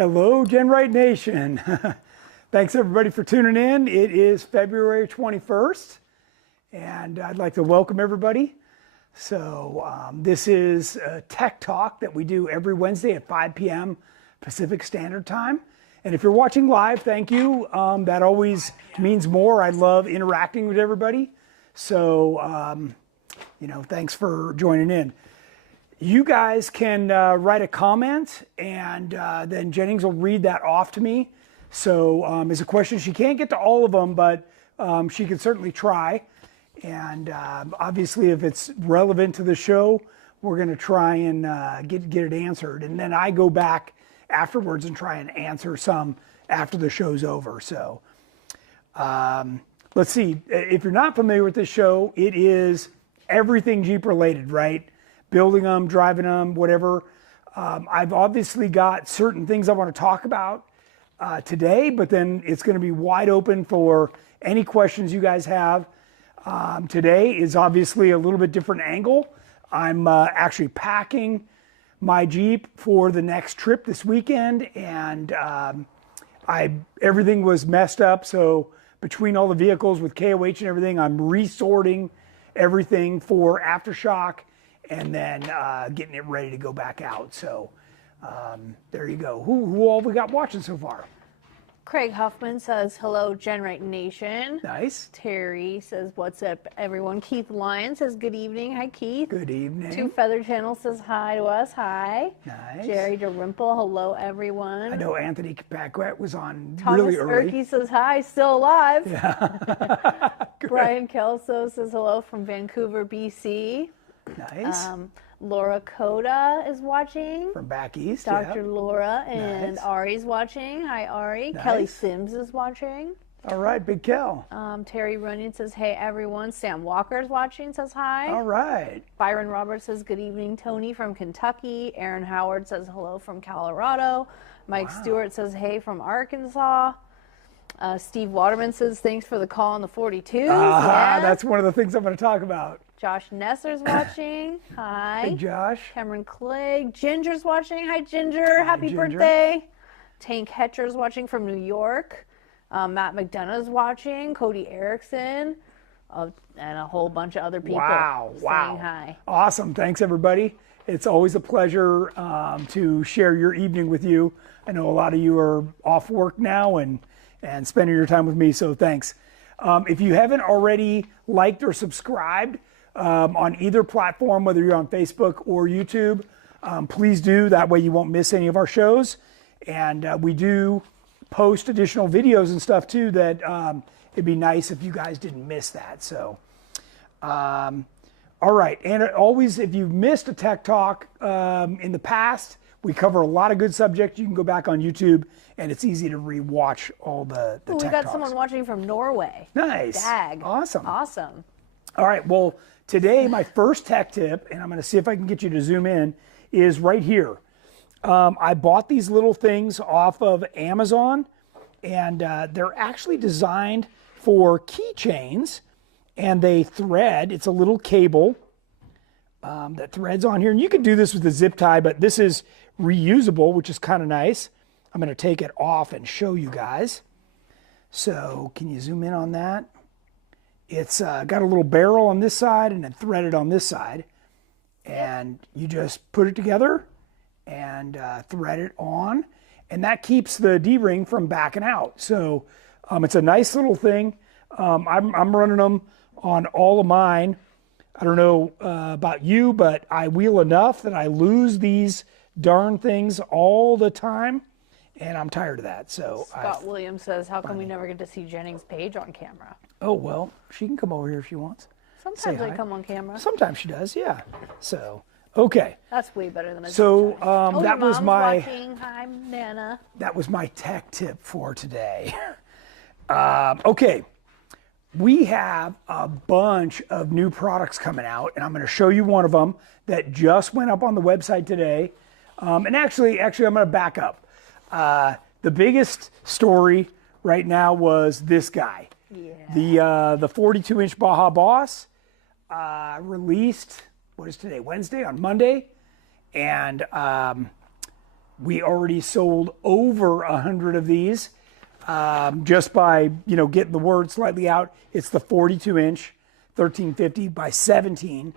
Hello, GenRight Nation. Thanks everybody for tuning in. It is February 21st, and I'd like to welcome everybody. So this is a Tech Talk that we do every Wednesday at 5 p.m. Pacific Standard Time. And if you're watching live, thank you. That always means more. I love interacting with everybody. So, thanks for joining in. You guys can write a comment, and then Jennings will read that off to me. So as a question, she can't get to all of them, but she can certainly try. And obviously, if it's relevant to the show, we're going to try and get it answered. And then I go back afterwards and try and answer some after the show's over. So let's see. If you're not familiar with this show, it is everything Jeep related, right? Building them, driving them, whatever. I've obviously got certain things I want to talk about today, but then it's going to be wide open for any questions you guys have. Today is obviously a little bit different angle. I'm actually packing my Jeep for the next trip this weekend, and everything was messed up. So between all the vehicles with KOH and everything, I'm resorting everything for aftershock and then getting it ready to go back out. So there you go. Who all we got watching so far? Craig Huffman says, hello, GenRight Nation. Nice. Terry says, what's up, everyone? Keith Lyon says, good evening. Hi, Keith. Good evening. Two Feather Channel says hi to us. Hi. Nice. Jerry DeRimple, hello, everyone. I know Anthony Paquette was on Thomas really early. Erkey says, hi, still alive. Yeah. Brian Kelso says, hello from Vancouver, BC. Nice. Laura Coda is watching. From back east. Dr. Yeah. Laura and Nice. Ari's watching. Hi, Ari. Nice. Kelly Sims is watching. All right, Big Kel. Terry Runyon says, hey, everyone. Sam Walker's watching, says hi. All right. Byron Roberts says, good evening, Tony from Kentucky. Aaron Howard says, hello from Colorado. Mike Stewart says, hey, from Arkansas. Steve Waterman says, thanks for the call on the 42s. Yeah. That's one of the things I'm going to talk about. Josh Nesser's watching. Hi. Hey, Josh. Cameron Clegg. Ginger's watching. Hi, Ginger. Happy Ginger. birthday. Tank Hetcher's watching from New York. Matt McDonough's watching. Cody Erickson. And a whole bunch of other people saying hi. Awesome. Thanks, everybody. It's always a pleasure to share your evening with you. I know a lot of you are off work now and spending your time with me, so thanks. If you haven't already liked or subscribed on either platform, whether you're on Facebook or YouTube, please do. That way you won't miss any of our shows. And we do post additional videos and stuff too that it'd be nice if you guys didn't miss that. So, all right. And always, if you've missed a Tech Talk in the past, we cover a lot of good subjects. You can go back on YouTube, and it's easy to re-watch all the Tech Talks. We got someone watching from Norway. Nice. Dag. Awesome. Awesome. All right. Well, today, my first tech tip, and I'm going to see if I can get you to zoom in, is right here. I bought these little things off of Amazon, and they're actually designed for keychains, and they thread. It's a little cable that threads on here. And you can do this with a zip tie, but this is reusable, which is kind of nice. I'm going to take it off and show you guys. So can you zoom in on that? It's got a little barrel on this side and then threaded on this side. And you just put it together and thread it on. And that keeps the D-ring from backing out. So it's a nice little thing. I'm running them on all of mine. I don't know about you, but I wheel enough that I lose these darn things all the time. And I'm tired of that. So Scott Williams says, how come we never get to see Jennings Page on camera? Oh, well, she can come over here if she wants. Sometimes they come on camera. Sometimes she does, yeah. So, okay. That's way better than a So that your was mom's my watching. Hi, Nana. that was my tech tip for today. Okay, we have a bunch of new products coming out, and I'm going to show you one of them that just went up on the website today. And actually, I'm going to back up. The biggest story right now was this guy. Yeah. The 42-inch Baja Boss released, what is today, Wednesday, on Monday. And We already sold over 100 of these just by, getting the word slightly out. It's the 42-inch 1350 by 17.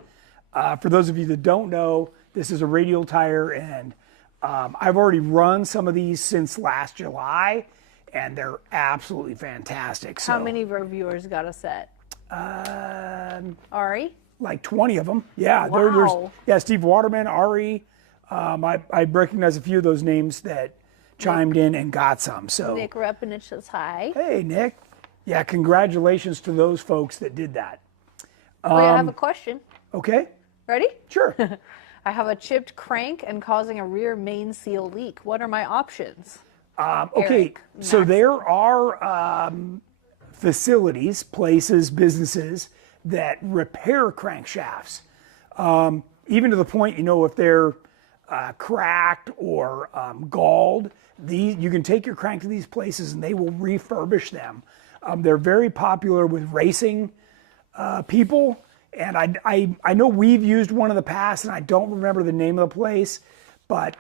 For those of you that don't know, this is a radial tire, and I've already run some of these since last July, and they're absolutely fantastic. So, How many of our viewers got a set? Ari? Like 20 of them. Yeah. Wow. Yeah, Steve Waterman, Ari. I recognize a few of those names that chimed in and got some. So Nick Repanich says hi. Hey, Nick. Yeah, congratulations to those folks that did that. Wait, I have a question. Okay. Ready? Sure. I have a chipped crank and causing a rear main seal leak. What are my options? Okay, Eric, so Max. there are facilities, places, businesses that repair crankshafts. Even to the point, if they're cracked or galled, you can take your crank to these places and they will refurbish them. They're very popular with racing people. And I know we've used one in the past, and I don't remember the name of the place, but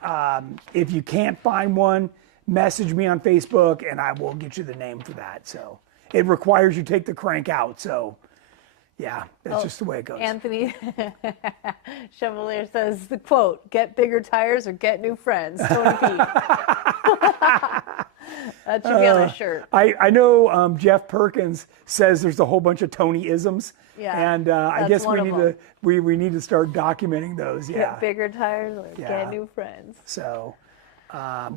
if you can't find one, message me on Facebook and I will get you the name for that. So it requires you take the crank out. So yeah, that's just the way it goes. Anthony Chevalier says the quote, "Get bigger tires or get new friends." Tony P. That should be on a shirt. I know Jeff Perkins says there's a whole bunch of Tony-isms. Yeah, And I guess one of we need to start documenting those. Yeah. Get bigger tires or Yeah. get new friends. So I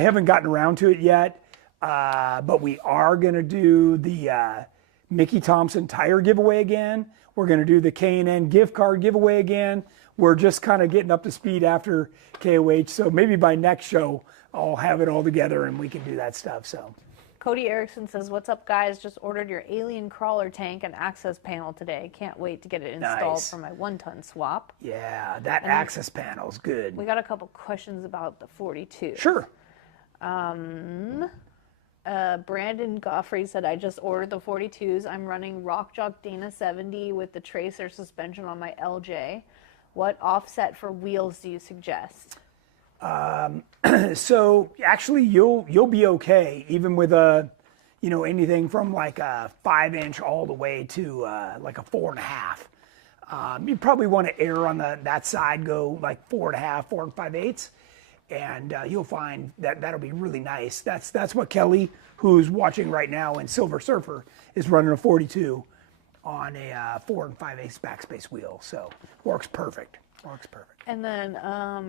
haven't gotten around to it yet, but we are going to do the Mickey Thompson tire giveaway again. We're going to do the K&N gift card giveaway again. We're just kind of getting up to speed after KOH. So maybe by next show, I'll have it all together and we can do that stuff. So. Cody Erickson says, "What's up, guys? Just ordered your alien crawler tank and access panel today. Can't wait to get it installed Nice. for my 1-ton swap." Yeah, that access panel is good. We got a couple questions about the 42. Sure. Brandon Goffrey said, "I just ordered the 42s. I'm running Rock Jock Dana 70 with the tracer suspension on my LJ. What offset for wheels do you suggest?" So actually, you'll be okay, even with anything from like a 5-inch all the way to like a 4.5. You probably want to err on that side, go like 4.5, 4 5/8, and you'll find that'll be really nice. That's what Kelly, who's watching right now in Silver Surfer, is running a 42 on a 4 5/8 backspace wheel. So works perfect. Works perfect. And then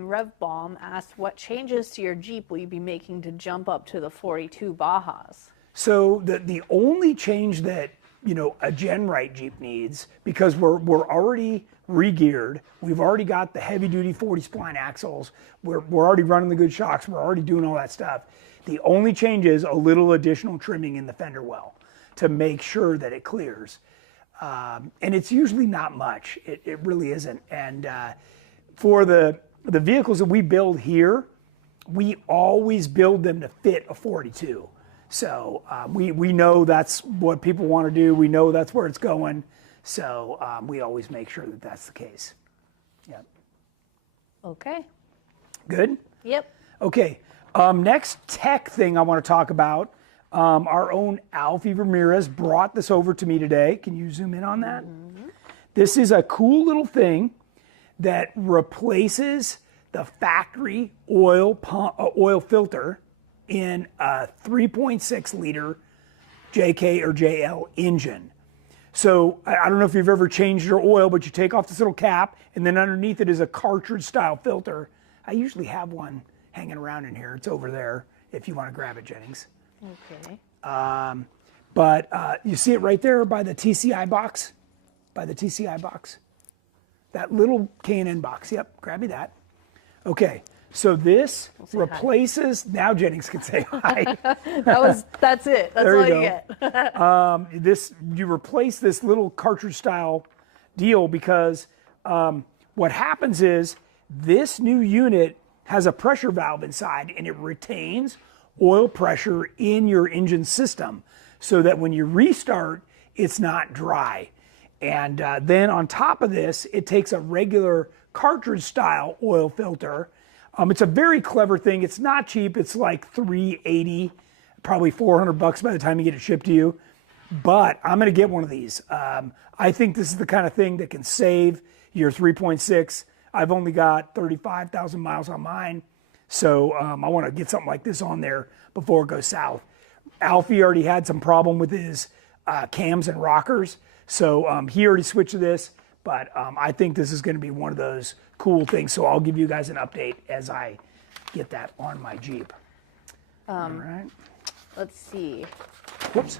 Rev Bomb asked, "What changes to your Jeep will you be making to jump up to the 42 Bajas?" So the only change that a GenRight Jeep needs, because we're already re-geared, we've already got the heavy duty 40 spline axles, we're already running the good shocks, we're already doing all that stuff. The only change is a little additional trimming in the fender well to make sure that it clears. And it's usually not much. It really isn't. And for the vehicles that we build here, we always build them to fit a 42. So we know that's what people want to do. We know that's where it's going. So we always make sure that that's the case. Yeah. Okay. Good? Yep. Okay. Next tech thing I want to talk about. Our own Alfie Ramirez brought this over to me today. Can you zoom in on that? Mm-hmm. This is a cool little thing that replaces the factory oil filter in a 3.6 liter JK or JL engine. So I don't know if you've ever changed your oil, but you take off this little cap and then underneath it is a cartridge style filter. I usually have one hanging around in here. It's over there if you want to grab it, Jennings. Okay. But you see it right there by the TCI box? By the TCI box? That little K&N box. Yep, grab me that. Okay, so this replaces, now Jennings can say hi. That's it. That's There all you you go. get. You replace this little cartridge style deal because what happens is this new unit has a pressure valve inside and it retains oil pressure in your engine system so that when you restart, it's not dry. And then on top of this, it takes a regular cartridge style oil filter, It's a very clever thing. It's not cheap. It's like $380, probably $400 by the time you get it shipped to you. But I'm going to get one of these. I think this is the kind of thing that can save your 3.6. I've only got 35,000 miles on mine. So I want to get something like this on there before it goes south. Alfie already had some problem with his cams and rockers. So he already switched to this. But I think this is going to be one of those cool things. So I'll give you guys an update as I get that on my Jeep. All right. Let's see. Whoops.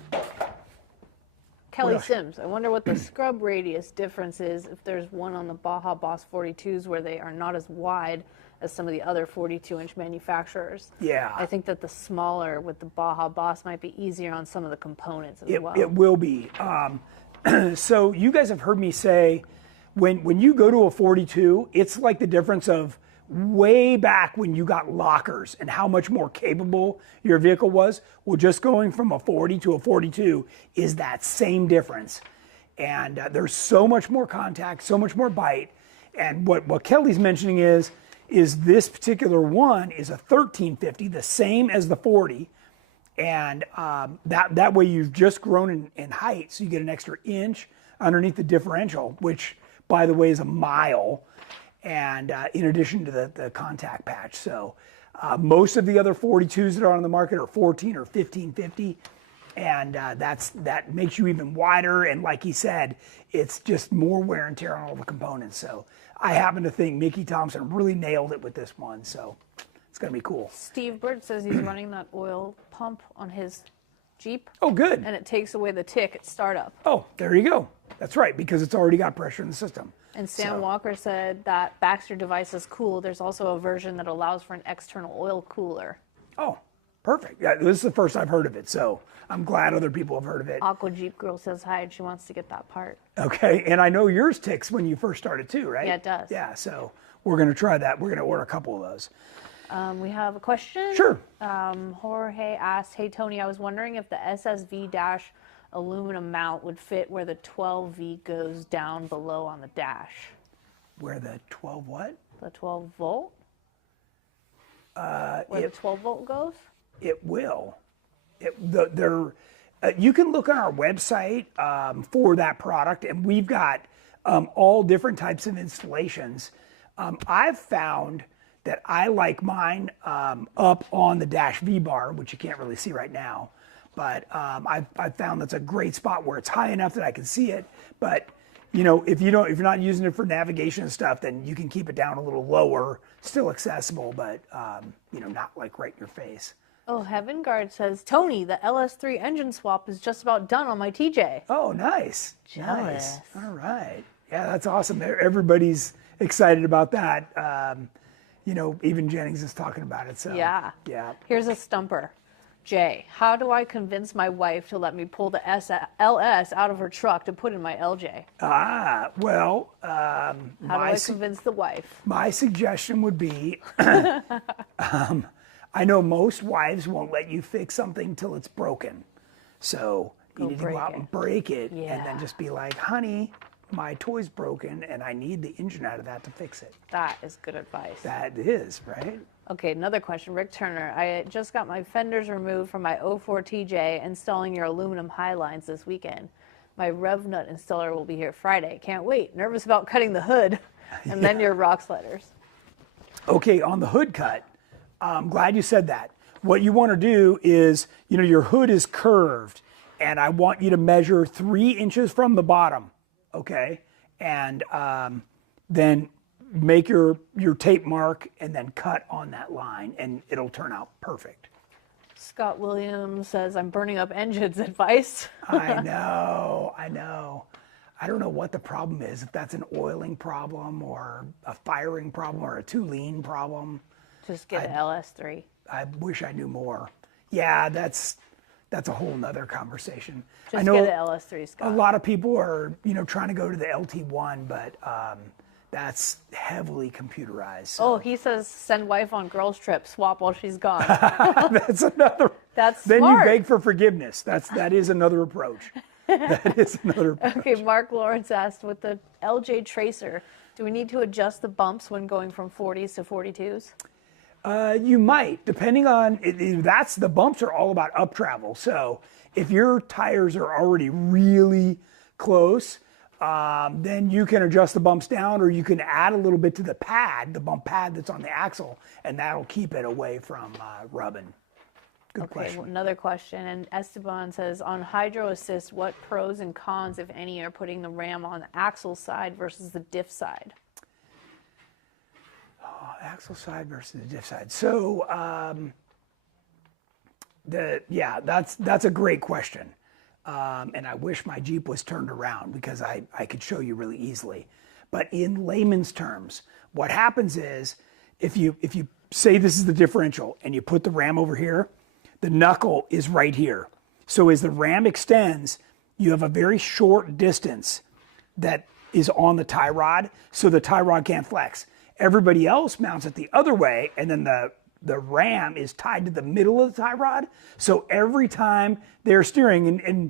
Kelly Sims, I wonder what the scrub radius difference is if there's one on the Baja Boss 42s where they are not as wide as some of the other 42-inch manufacturers. Yeah. I think that the smaller with the Baja Boss might be easier on some of the components as well. It will be. So you guys have heard me say, when you go to a 42, it's like the difference of way back when you got lockers and how much more capable your vehicle was. Well, just going from a 40 to a 42 is that same difference. And there's so much more contact, so much more bite. And what Kelly's mentioning is this particular one is a 1350, the same as the 40. And that way you've just grown in height, so you get an extra inch underneath the differential, which, by the way, is a mile. And in addition to the contact patch. So most of the other 42s that are on the market are 14 or 1550. And that makes you even wider. And like he said, it's just more wear and tear on all the components. So I happen to think Mickey Thompson really nailed it with this one. So it's going to be cool. Steve Bird says he's running that oil pump on his Jeep. Oh, good. And it takes away the tick at startup. Oh, there you go. That's right, because it's already got pressure in the system. And Stan Walker said that Baxter device is cool. There's also a version that allows for an external oil cooler. Oh, perfect. Yeah, this is the first I've heard of it, so I'm glad other people have heard of it. Aqua Jeep Girl says hi, and she wants to get that part. Okay, and I know yours ticks when you first started too, right? Yeah, it does. Yeah, so we're going to try that. We're going to order a couple of those. We have a question. Sure. Jorge asked, hey, Tony, I was wondering if the SSV dash aluminum mount would fit where the 12V goes down below on the dash. Where the 12 what? The 12 volt? Where the 12 volt goes? It will. You can look on our website for that product, and we've got all different types of installations. I've found that I like mine up on the dash V-bar, which you can't really see right now. But I've found that's a great spot where it's high enough that I can see it. But you know, if you're not using it for navigation and stuff, then you can keep it down a little lower, still accessible, but you know, not like right in your face. Oh, Heaven Guard says, Tony, the LS3 engine swap is just about done on my TJ. Oh, nice. Jealous. Nice. All right. Yeah, that's awesome. Everybody's excited about that. You know, even Jennings is talking about it. So Yeah. Yeah. Here's a stumper. Jay, how do I convince my wife to let me pull the LS out of her truck to put in my LJ? Well, How do I convince the wife? my suggestion would be, I know most wives won't let you fix something till it's broken. So you need to go out and break it and then just be like, honey, my toy's broken and I need the engine out of that to fix it. That is good advice. That is, right? Okay, another question. Rick Turner, I just got my fenders removed from my 04 TJ, installing your aluminum high lines this weekend. My rev nut installer will be here Friday. Can't wait. Nervous about cutting the hood and then your rock sliders. Okay, on the hood cut, I'm glad you said that. What you want to do is, you know, your hood is curved and I want you to measure 3 inches from the bottom, okay? And then make your tape mark and then cut on that line and it'll turn out perfect. Scott Williams says, I'm burning up engines advice. I know. I don't know what the problem is, if that's an oiling problem or a firing problem or a too lean problem. Just get an LS3. I wish I knew more. Yeah, that's a whole nother conversation. Just I know get an LS3, Scott. a lot of people are, you know, trying to go to the LT1, but that's heavily computerized. So. Oh, he says send wife on girls trip, swap while she's gone. That's another. That's then smart. you beg for forgiveness. That is another approach. That is another approach. Okay, Mark Lawrence asked, with the LJ Tracer, do we need to adjust the bumps when going from 40s to 42s? You might, depending on, that's the bumps are all about up travel. So if your tires are already really close, then you can adjust the bumps down, or you can add a little bit to the pad, the bump pad that's on the axle, and that'll keep it away from rubbing. Good question. Well, another question, and Esteban says, on hydro assist, what pros and cons, if any, are putting the ram on the axle side versus the diff side? Axle side versus the diff side. So, that's a great question. And I wish my Jeep was turned around because I could show you really easily. But in layman's terms, what happens is if you say this is the differential and you put the ram over here, the knuckle is right here. So as the ram extends, you have a very short distance that is on the tie rod, so the tie rod can't flex. Everybody else mounts it the other way, and then the ram is tied to the middle of the tie rod. So every time they're steering, and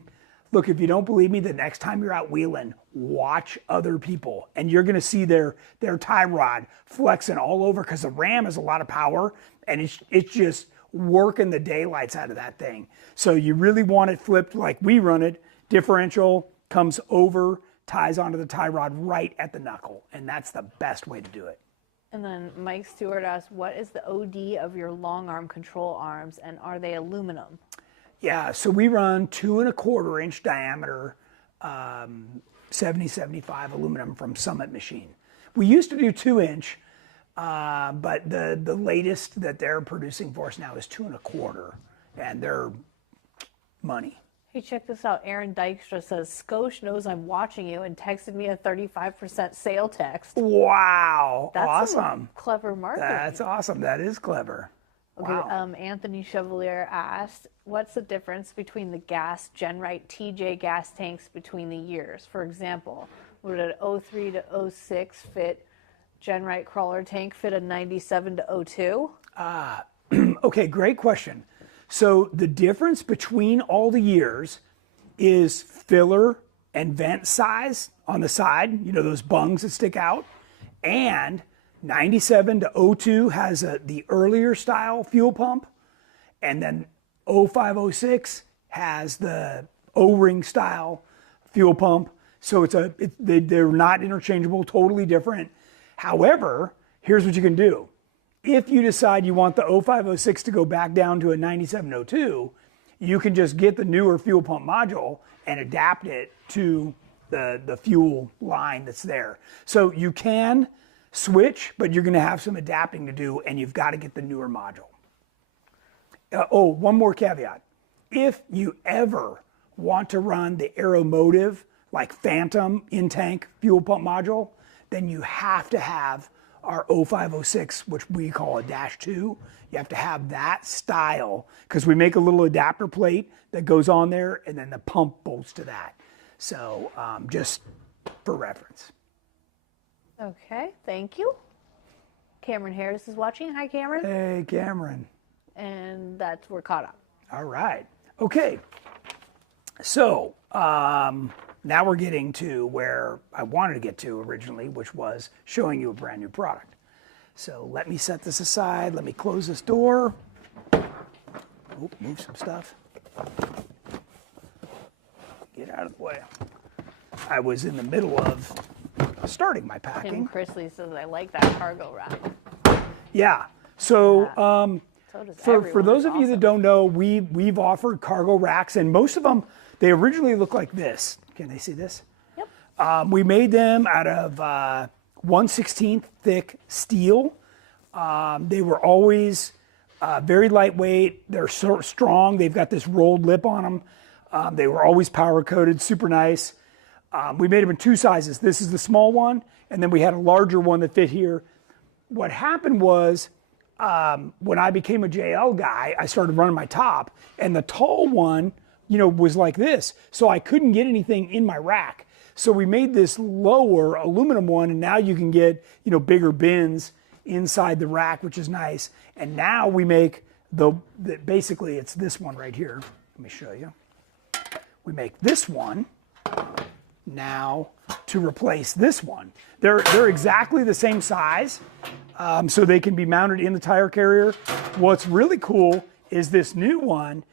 look, if you don't believe me, the next time you're out wheeling, watch other people, and you're gonna see their tie rod flexing all over because the ram has a lot of power, and it's just working the daylights out of that thing. So you really want it flipped like we run it. Differential comes over, ties onto the tie rod right at the knuckle, and that's the best way to do it. And then Mike Stewart asks, what is the OD of your long arm control arms, and are they aluminum? Yeah, so we run 2¼ inch diameter, 70/75 aluminum from Summit Machine. We used to do 2-inch, but the latest that they're producing for us now is 2¼ and they're money. Hey, check this out. Aaron Dykstra says, Skosh knows I'm watching you and texted me a 35% sale text. Wow, That's awesome. Clever marketing. That's awesome. That is clever. Okay, Wow. Anthony Chevalier asked, what's the difference between the gas GenRight TJ gas tanks between the years? For example, would an 03 to 06 fit GenRight crawler tank fit a 97 to 02? Okay, great question. So the difference between all the years is filler and vent size on the side, you know, those bungs that stick out, and 97 to 02 has the earlier style fuel pump, and then 05, 06 has the O-ring style fuel pump. So they're not interchangeable, totally different. However, here's what you can do. If you decide you want the 05, 06 to go back down to a 97, 02, you can just get the newer fuel pump module and adapt it to the fuel line that's there. So you can switch, but you're gonna have some adapting to do, and you've got to get the newer module. One more caveat. If you ever want to run the Aeromotive, like Phantom in-tank fuel pump module, then you have to have our 05, 06, which we call a -2. You have to have that style because we make a little adapter plate that goes on there, and then the pump bolts to that. So just for reference. Okay, thank you. Cameron Harris is watching. Hi, Cameron. Hey, Cameron. And we're caught up. All right. Okay. So now we're getting to where I wanted to get to originally, which was showing you a brand new product. So let me set this aside. Let me close this door. Oop, move some stuff. Get out of the way. I was in the middle of starting my packing. Tim Chrisley says, I like that cargo rack. Yeah. So So does for everyone. those It's of you that awesome. don't know, we've offered cargo racks, and most of them, they originally look like this. Can they see this? Yep. We made them out of 1/16 thick steel. They were always very lightweight. They're so strong. They've got this rolled lip on them. They were always power coated, super nice. We made them in 2 sizes. This is the small one, and then we had a larger one that fit here. What happened was, when I became a JL guy, I started running my top, and the tall one, you know, was like this. So I couldn't get anything in my rack. So we made this lower aluminum one, and now you can get, you know, bigger bins inside the rack, which is nice. And now we make basically it's this one right here. Let me show you. We make this one now to replace this one. They're exactly the same size. so they can be mounted in the tire carrier. What's really cool is this new one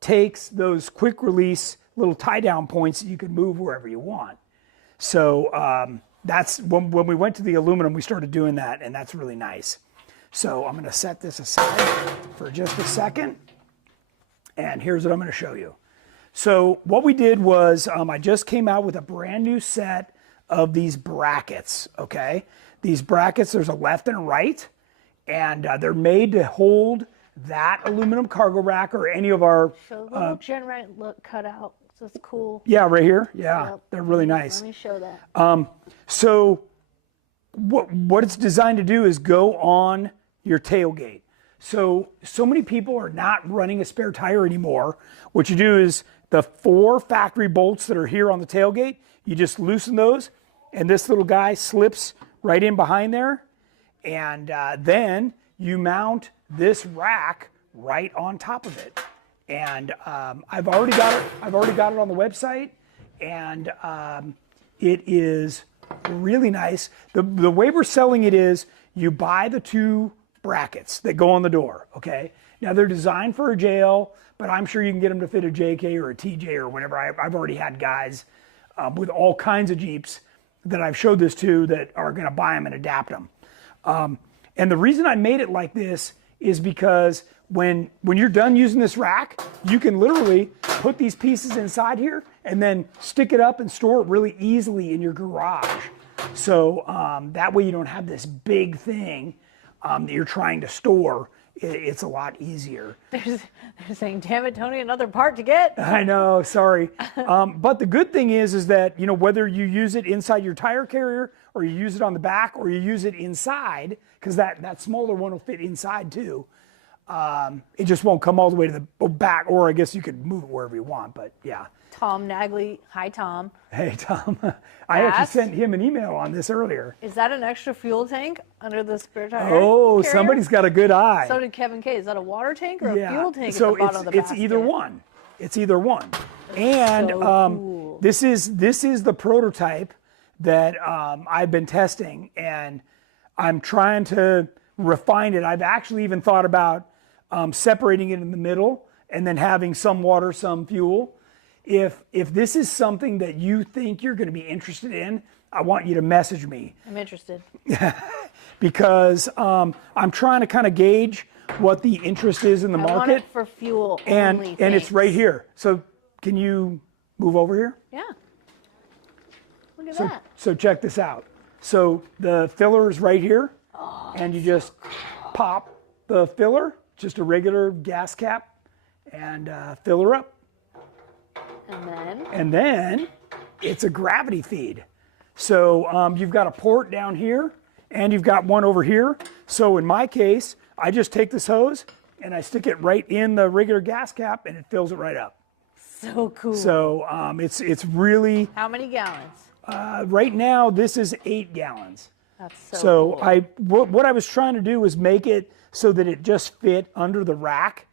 takes those quick release little tie down points that you can move wherever you want. So that's when we went to the aluminum, we started doing that, and that's really nice. So I'm going to set this aside for just a second, and here's what I'm going to show you. So what we did was I just came out with a brand new set of these brackets, okay? These brackets, there's a left and a right, and they're made to hold that aluminum cargo rack or any of our... So the little GenRight look cut out, so it's cool. Yeah, right here. Yeah, Yep. they're really nice. Let me show that. So what it's designed to do is go on your tailgate. So many people are not running a spare tire anymore. What you do is the 4 factory bolts that are here on the tailgate, you just loosen those, and this little guy slips right in behind there, and then you mount this rack right on top of it. And I've already got it on the website, and it is really nice. The way we're selling it is you buy the 2 brackets that go on the door, okay? Now they're designed for a JL, but I'm sure you can get them to fit a JK or a TJ or whatever. I've already had guys with all kinds of Jeeps that I've showed this to that are gonna buy them and adapt them. And the reason I made it like this is because when you're done using this rack, you can literally put these pieces inside here and then stick it up and store it really easily in your garage. So that way you don't have this big thing that you're trying to store. It's a lot easier. They're saying, damn it, Tony, another part to get. I know, sorry. But the good thing is that, you know, whether you use it inside your tire carrier or you use it on the back or you use it inside, because that smaller one will fit inside too. It just won't come all the way to the back, or I guess you could move it wherever you want, but yeah. Tom Nagley, hi Tom. Hey Tom, I actually sent him an email on this earlier. Is that an extra fuel tank under the spare tire Oh, carrier? somebody's got a good eye. So did Kevin K. Is that a water tank or a fuel tank so at the bottom of the basket? it's either one. It's either one. And So cool. this is the prototype that I've been testing, and I'm trying to refine it. I've actually even thought about separating it in the middle and then having some water, some fuel. If this is something that you think you're going to be interested in, I want you to message me. I'm interested. Because I'm trying to kind of gauge what the interest is in the market. I want it for fuel only. And it's right here. So can you move over here? Yeah. Look at that. So check this out. So the filler is right here, and you just pop the filler, just a regular gas cap, and fill her up. And then it's a gravity feed. So you've got a port down here, and you've got one over here. So in my case, I just take this hose and I stick it right in the regular gas cap, and it fills it right up. So cool. So it's really... How many gallons? Right now, this is 8 gallons. That's so cool. What I was trying to do was make it so that it just fit under the rack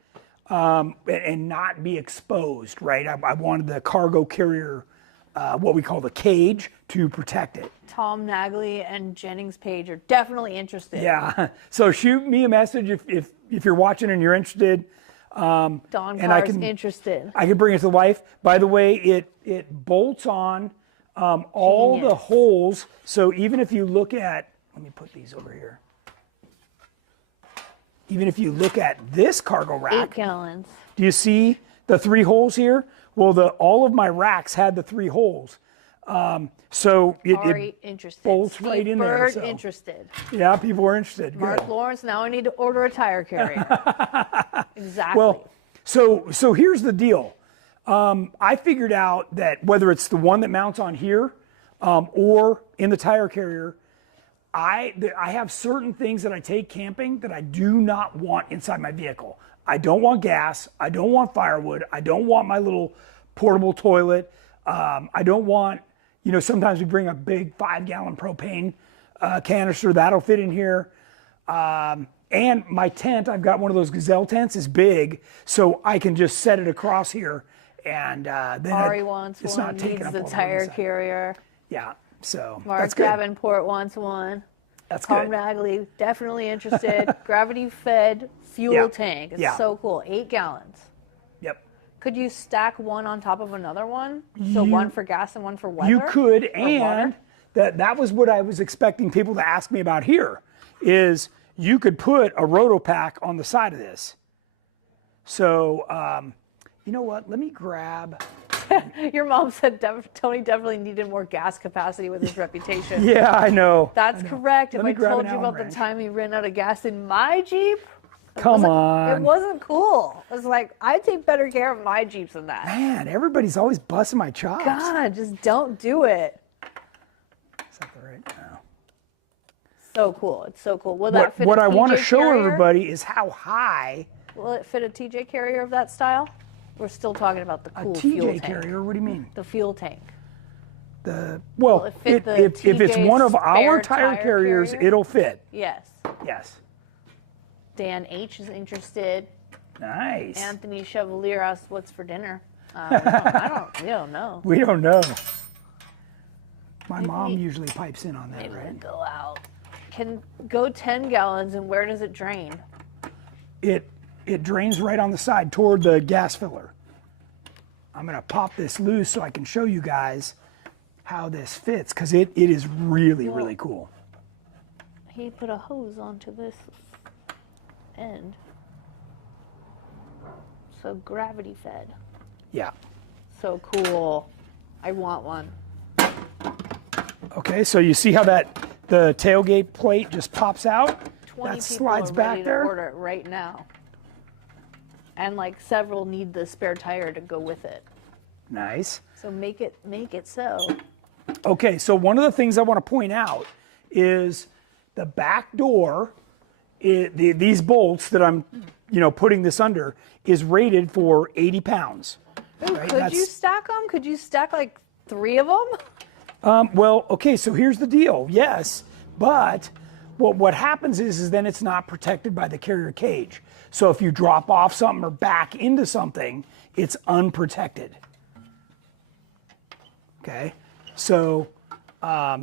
and not be exposed, right? I wanted the cargo carrier, what we call the cage, to protect it. Tom Nagley and Jennings Page are definitely interested. Yeah, so shoot me a message if you're watching and you're interested. Don Carr's interested. I can bring it to life. By the way, it bolts on all the holes. So even if you look at, let me put these over here. Even if you look at this cargo rack, 8 gallons. Do you see the 3 holes here? Well, all of my racks had the 3 holes. So it interested. bolts Steve right in Bird there. So. interested. Yeah, people were interested. Mark Good. Lawrence, now I need to order a tire carrier. Exactly. Well, so here's the deal. I figured out that whether it's the one that mounts on here or in the tire carrier, I have certain things that I take camping that I do not want inside my vehicle. I don't want gas. I don't want firewood. I don't want my little portable toilet. I don't want, sometimes we bring a big 5-gallon propane canister. That'll fit in here. And my tent, I've got one of those Gazelle tents, is big, so I can just set it across here. And then Ari wants it's one, not taking needs up the all the tire room inside. carrier. Yeah, so Mark that's good. Davenport wants one. That's Tom good. Ragley, definitely interested. Gravity-fed fuel Yeah. tank. It's Yeah. so cool. 8 gallons. Yep. Could you stack one on top of another one? So one for gas and one for weather? You could, Or and water? that was what I was expecting people to ask me about here, is you could put a rotopack on the side of this. So, you know what? Let me grab. Your mom said Tony definitely needed more gas capacity with his reputation. Yeah, I know. That's correct. If me I grab told an you Allen about wrench. the time he ran out of gas in my Jeep, Come it on. wasn't cool. It was like, I take better care of my Jeeps than that. Man, everybody's always busting my chops. God, just don't do it. Is that the right? No. So cool. It's so cool. Will that fit What a I want to TJ show Carrier? everybody is how high Will it fit a TJ Carrier of that style? We're still talking about the a cool fuel TJ tank. carrier. What do you mean? The fuel tank. Well, it fit the if it's TJ one of spare our tire carriers, carrier? it'll fit. Yes. Yes. Dan H is interested. Nice. Anthony Chevalier asked, "What's for dinner?" We don't know. We don't know. My mom usually pipes in on that, Maybe we'll right? go out. Can go 10 gallons, and where does it drain? It drains right on the side toward the gas filler. I'm gonna pop this loose so I can show you guys how this fits, because it is really, really cool. He put a hose onto this end. So gravity fed. Yeah. So cool. I want one. Okay, so you see how the tailgate plate just pops out? 20 That people slides are back ready there. to order it right now. And like several need the spare tire to go with it. Nice. So make it so. Okay, so one of the things I want to point out is the back door, these bolts that I'm, putting this under, is rated for 80 pounds. Ooh, Right, could you stack them? Could you stack like 3 of them? Well, okay, so here's the deal. Yes, but what happens is then it's not protected by the carrier cage. So if you drop off something or back into something, it's unprotected. Okay, so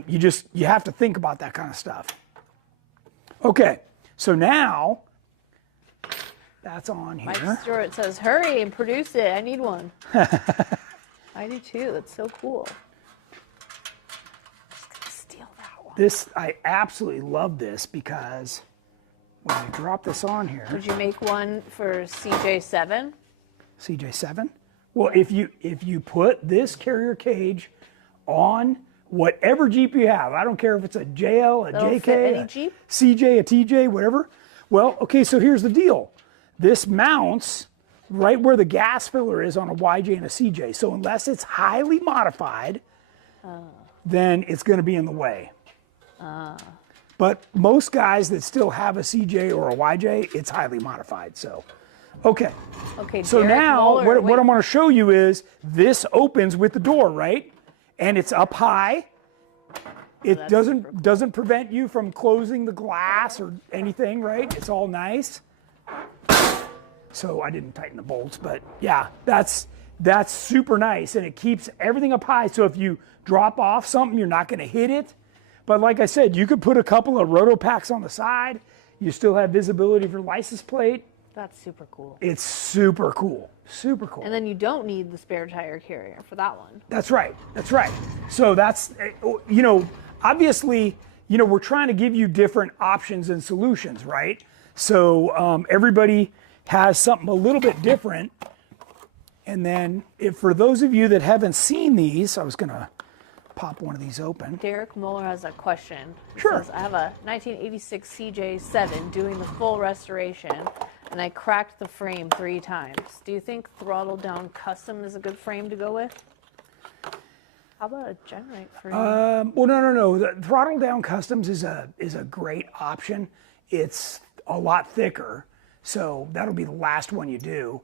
you have to think about that kind of stuff. Okay, so now that's on here. Mike Stewart says, "Hurry and produce it. I need one." I do too. That's so cool. Just gonna steal that one. This, I absolutely love this, because when you drop this on here, Would you make one for CJ7? CJ7. Well, if you put this carrier cage on whatever Jeep you have, I don't care if it's a JL, a That'll JK, fit any a Jeep? CJ, a TJ, whatever. Well, okay, so here's the deal. This mounts right where the gas filler is on a YJ and a CJ. So unless it's highly modified, then it's going to be in the way. But most guys that still have a CJ or a YJ, it's highly modified. So, okay. Okay. So Derek now, Muller, what I'm going to show you is this opens with the door, right? And it's up high. It that's doesn't prevent you from closing the glass or anything, right? It's all nice. So I didn't tighten the bolts, but yeah, that's super nice, and it keeps everything up high. So if you drop off something, you're not going to hit it. But like I said, you could put a couple of roto packs on the side. You still have visibility of your license plate. That's super cool. It's super cool. Super cool. And then you don't need the spare tire carrier for that one. That's right. That's right. So that's, obviously, we're trying to give you different options and solutions, right? So everybody has something a little bit different. And then for those of you that haven't seen these, I was going to pop one of these open. Derek Muller has a question. He Sure. says, I have a 1986 CJ7 doing the full restoration, and I cracked the frame 3 times. Do you think throttle down custom is a good frame to go with? How about a GenRight frame? Well, no. The throttle down customs is a great option. It's a lot thicker, so that'll be the last one you do.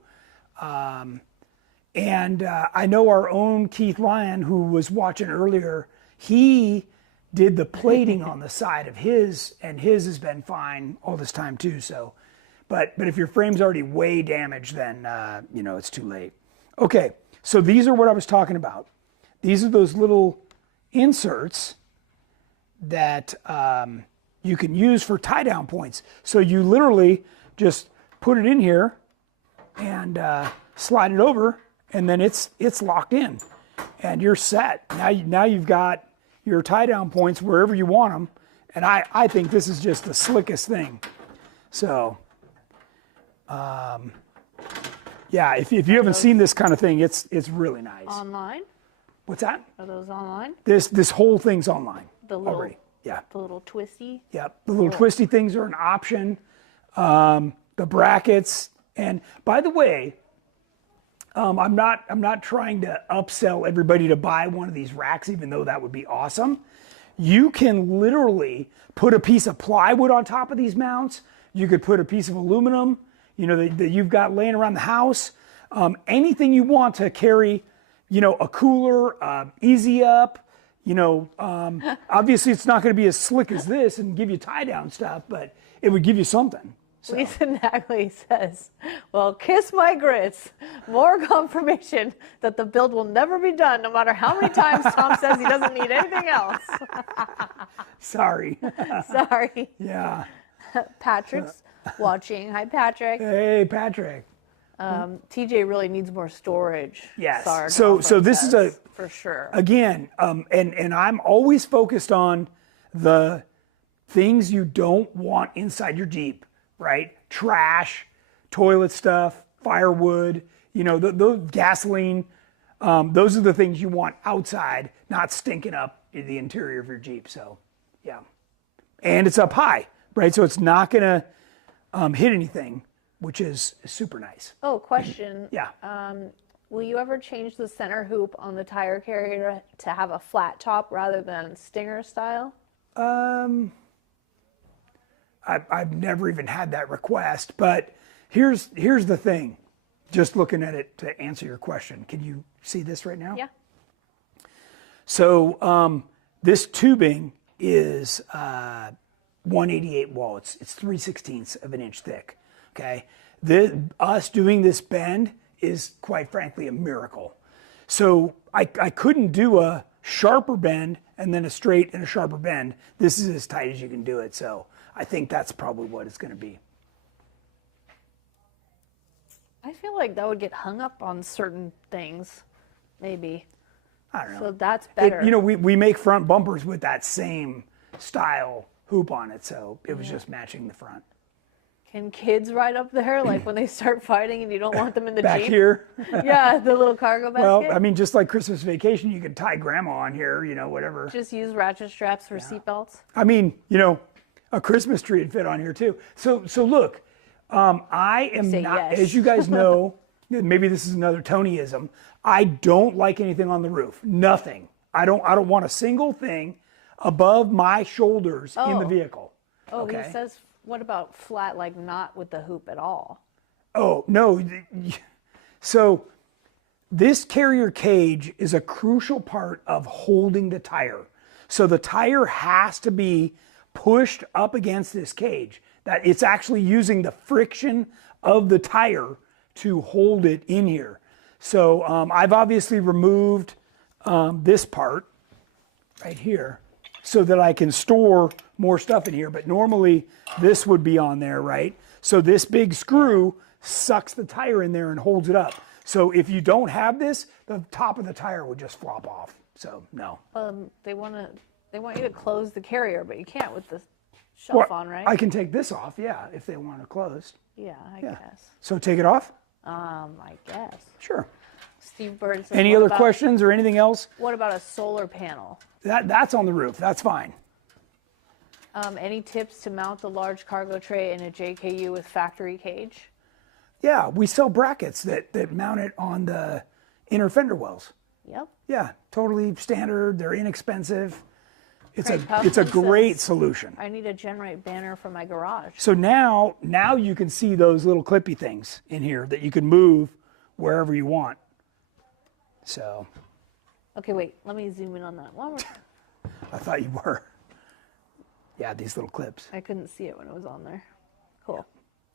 And I know our own Keith Lyon, who was watching earlier, he did the plating on the side of his, and his has been fine all this time too. So, but if your frame's already way damaged, then it's too late. Okay, so these are what I was talking about. These are those little inserts that you can use for tie down points. So you literally just put it in here and slide it over, and then it's locked in, and you're set. Now you've got your tie down points wherever you want them, and I think this is just the slickest thing. So, yeah, if you haven't seen this kind of thing, it's really nice. Online? What's that? Are those online? This whole thing's online. The little, already. Yeah. The little twisty? Yep. The little twisty things are an option. The brackets, and by the way, I'm not trying to upsell everybody to buy one of these racks, even though that would be awesome. You can literally put a piece of plywood on top of these mounts. You could put a piece of aluminum, that you've got laying around the house. Anything you want to carry, a cooler, easy up. Obviously it's not going to be as slick as this and give you tie down stuff, but it would give you something. So. Lisa Nagley says, well, kiss my grits. More confirmation that the build will never be done, no matter how many times Tom says he doesn't need anything else. Sorry. Sorry. Yeah. Patrick's watching. Hi, Patrick. Hey, Patrick. TJ really needs more storage. Yes. Sarge So this says, is for sure. Again, and I'm always focused on the things you don't want inside your Jeep, right? Trash, toilet stuff, firewood, the gasoline. Those are the things you want outside, not stinking up in the interior of your Jeep. So, yeah. And it's up high, right? So it's not going to hit anything, which is super nice. Oh, question. Yeah. Will you ever change the center hoop on the tire carrier to have a flat top rather than Stinger style? I've never even had that request, but here's the thing. Just looking at it to answer your question. Can you see this right now? Yeah. So this tubing is 188 wall. It's 3/16 of an inch thick. Okay. Us doing this bend is quite frankly a miracle. So I couldn't do a sharper bend and then a straight and a sharper bend. This is as tight as you can do it. So I think that's probably what it's going to be. I feel like that would get hung up on certain things, maybe. I don't know. So that's better. We make front bumpers with that same style hoop on it, so it was just matching the front. Can kids ride up there, like when they start fighting and you don't want them in the Back Jeep? here? Yeah, the little cargo basket. Well, I mean, just like Christmas Vacation, you could tie grandma on here, whatever. Just use ratchet straps for seatbelts. I mean, a Christmas tree would fit on here too. So look, I am Say not, yes. as you guys know, maybe this is another Tonyism. I don't like anything on the roof. Nothing. I don't want a single thing above my shoulders in the vehicle. Oh, okay? He says, what about flat, like not with the hoop at all? Oh, no. So this carrier cage is a crucial part of holding the tire. So the tire has to be pushed up against this cage. That it's actually using the friction of the tire to hold it in here. So I've obviously removed this part right here so that I can store more stuff in here. But normally this would be on there, right? So this big screw sucks the tire in there and holds it up. So if you don't have this, the top of the tire would just flop off. So no. They want you to close the carrier, but you can't with the shelf on, right? I can take this off, yeah, if they want it closed. Yeah, I guess. So take it off? I guess. Sure. Steve Bird says, Any other questions or anything else? What about a solar panel? That's on the roof. That's fine. Any tips to mount the large cargo tray in a JKU with factory cage? Yeah, we sell brackets that mount it on the inner fender wells. Yep. Yeah, totally standard. They're inexpensive. It's Craig a Puffin great says, solution. I need a GenRight banner for my garage. So now you can see those little clippy things in here that you can move wherever you want. So. Okay, wait. Let me zoom in on that one more time. I thought you were. Yeah, these little clips. I couldn't see it when it was on there. Cool.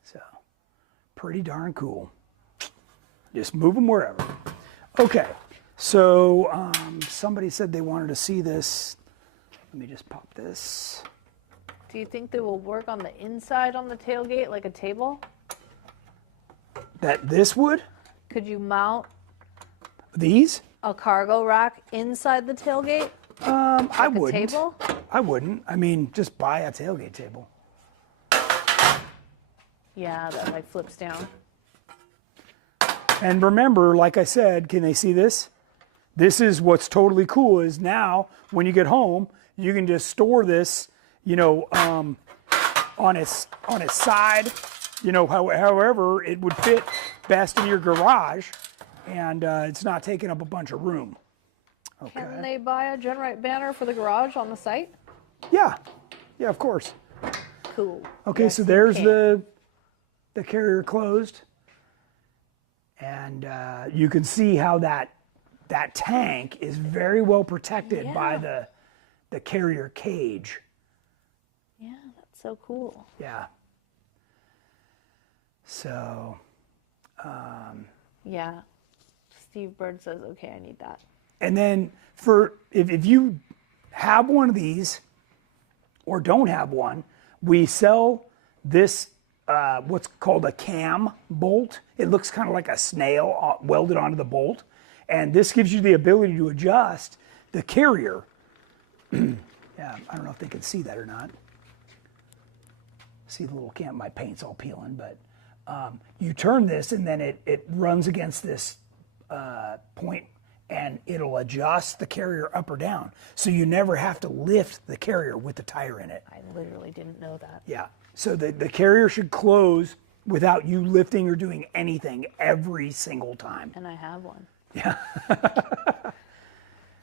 So, pretty darn cool. Just move them wherever. Okay, so somebody said they wanted to see this. Let me just pop this. Do you think they will work on the inside on the tailgate like a table? That this would? Could you mount These? a cargo rack inside the tailgate? I A wouldn't. table? I wouldn't. I mean, just buy a tailgate table. Yeah, that like flips down. And remember, like I said, can they see this? This is what's totally cool is now when you get home, you can just store this, you know, on its side, you know, however it would fit best in your garage, and it's not taking up a bunch of room. Okay. Can they buy a GenRight banner for the garage on the site? Yeah, yeah, of course. Cool. Okay, Yes, so you there's can. the carrier closed, and you can see how that tank is very well protected by Yeah. the carrier cage. Yeah, that's so cool. Yeah. So, Yeah. Steve Bird says, okay, I need that. and then for if you have one of these or don't have one, we sell this what's called a cam bolt. It looks kind of like a snail welded onto the bolt, and this gives you the ability to adjust the carrier. Yeah, I don't know if they can see that or not. See the little cam, my paint's all peeling, but you turn this and then it runs against this point and it'll adjust the carrier up or down. So you never have to lift the carrier with the tire in it. I literally didn't know that. Yeah, so the carrier should close without you lifting or doing anything every single time. And I have one.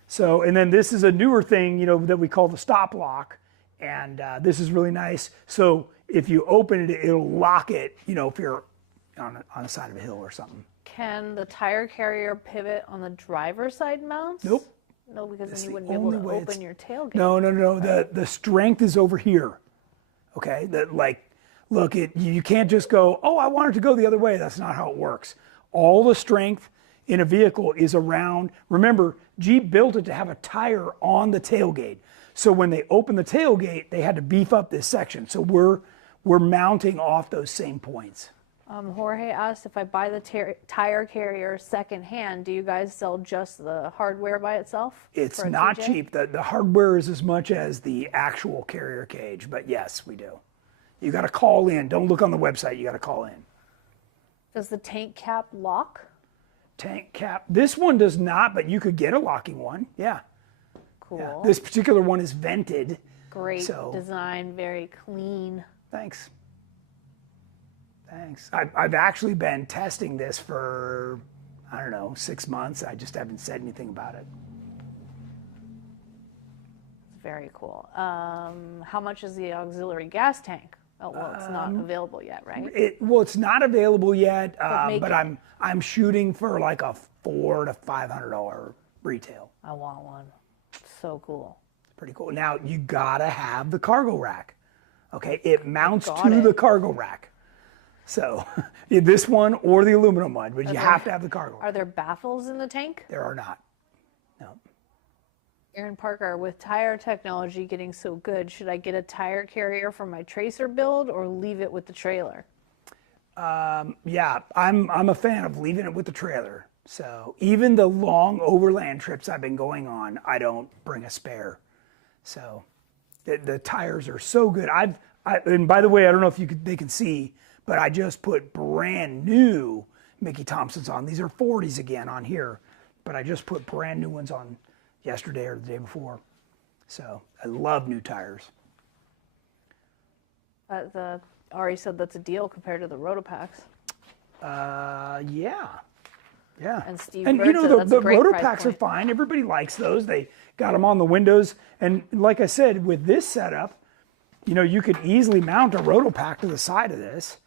So, and then this is a newer thing, you know, that we call the stop lock. And this is really nice. So if you open it, it'll lock it, you know, if you're on the side of a hill or something. Can the tire carrier pivot on the driver's side mounts? Nope. No, because That's then you the wouldn't be able only to way open your tailgate. No. The strength is over here. Okay. That like, look, you can't just go, oh, I want it to go the other way. That's not how it works. All the strength in a vehicle is around. Remember, Jeep built it to have a tire on the tailgate. So when they opened the tailgate, they had to beef up this section. So we're mounting off those same points. Jorge asked if I buy the tire carrier secondhand, do you guys sell just the hardware by itself? It's for a not TJ? cheap. The hardware is as much as the actual carrier cage, but yes, we do. You got to call in. Don't look on the website. You got to call in. Does the tank cap lock? Tank cap. This one does not, but you could get a locking one. Yeah. Cool. Yeah. This particular one is vented. Great so- design, very clean. Thanks. Thanks. I've actually been testing this for, I don't know, 6 months. I just haven't said anything about it. It's very cool. How much is the auxiliary gas tank? Oh, well, it's not available yet, right? It's not available yet, make but it. I'm shooting for like a $400 to $500 retail. I want one. So cool. Pretty cool. Now you gotta have the cargo rack. Okay, it mounts Got to it. the cargo rack. So this one or the aluminum one, but you have to have the cargo rack. Are there baffles in the tank? There are not. No. Aaron Parker, with tire technology getting so good, should I get a tire carrier for my tracer build or leave it with the trailer? Yeah, I'm a fan of leaving it with the trailer. So even the long overland trips I've been going on, I don't bring a spare. So the tires are so good. And by the way, I don't know if they can see, but I just put brand new Mickey Thompsons on. These are 40s again on here, but I just put brand new ones on yesterday or the day before. So I love new tires. Ari said that's a deal compared to the Rotopacks. Yeah. Yeah. And Steve and Bird you know, said that's a the great price Rotopacks are point. fine. Everybody likes those. They got them on the windows. And like I said, with this setup, you know, you could easily mount a Rotopack to the side of this.